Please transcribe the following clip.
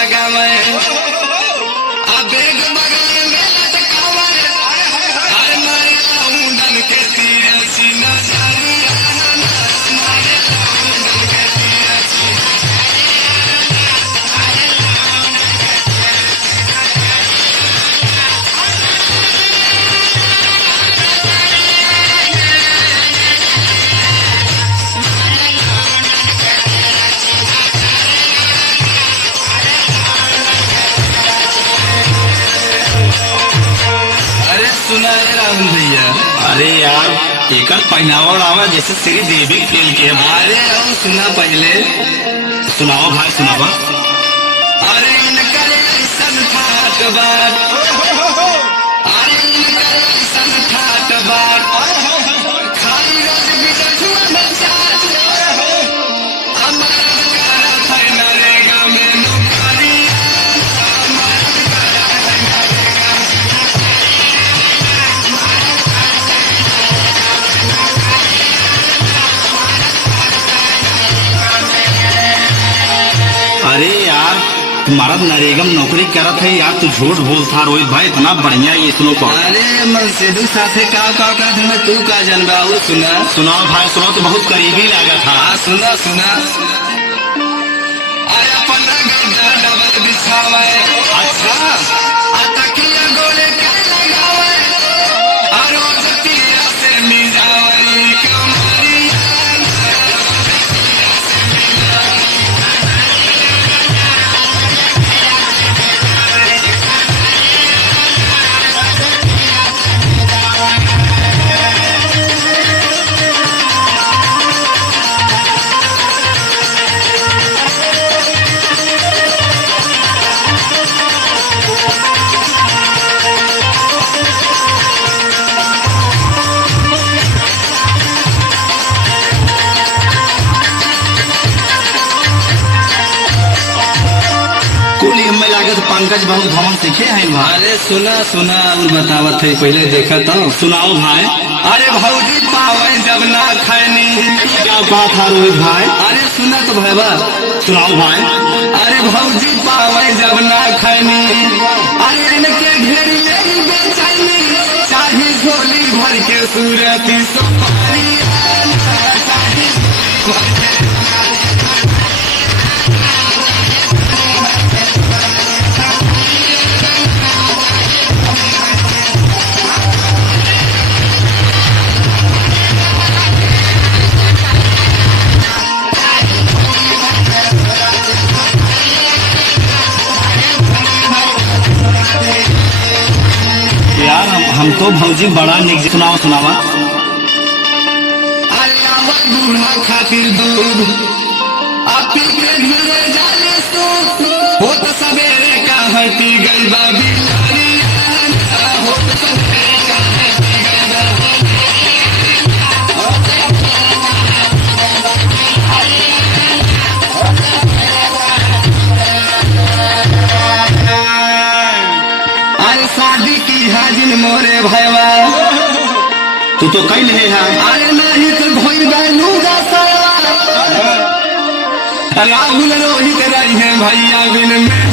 लगावे बेग बगल में लटकावे अरे मारे मुंडन के तीर सीना जारी मारे मुंडन के तीर सुना है राहुल भैया। अरे यार एक पहनावा उड़ावा जैसे श्री देवी खेल के। अरे हम सुना पहले सुनाओ भाई सुनावा। अरे इनकर ऐसन ठाट बाट अरे इनकर ऐसन ठाट बाट खाली रोज बिजहुआ में चाट अमर करत है नरेगा में नौकरी अरे यार तुम्हारा नरेगा में नौकरी करत है यार, तू झूठ बोलता रोहित भाई, इतना बढ़िया ये सुनो को। अरे मनसेदू साथे का में तू का जनबा वो सुना। सुनाओ भाई सुनो, तो बहुत करीबी लगा था। सुना सुना अरे अपन गद्दा डबल बिछावे अच्छा तकिया गोले के लगावे और रोज तिया से मिजावे कमरी पंकज बहुत भवन सीखे हैं भाई। अरे सुना सुना और बतावत है पहले देखा तो। सुनाओ भाई। अरे भौजी पावे जब ना खैनी क्या बात है रोहित भाई। अरे सुना तो भैया सुनाओ भाई। अरे भौजी पावे जब ना खैनी अरे इनके घेरी मेरी बेचैनी चाहे झोली भर के सूरती सफारी यार हम तो भौजी बड़ा निक। सुनाओ सुनावा। बूढ़ा खातिर दूध आपी के घरे जाने सो हो तो सवेरे का हटी गई बाबी हो तो सवेरे का हटी गई अरे शादी की हाजिन मोरे भैया तू तो कहीं नहीं है। अरे नहीं तो भोई बैलूगा राहुल रोहित रही है भैया बिन में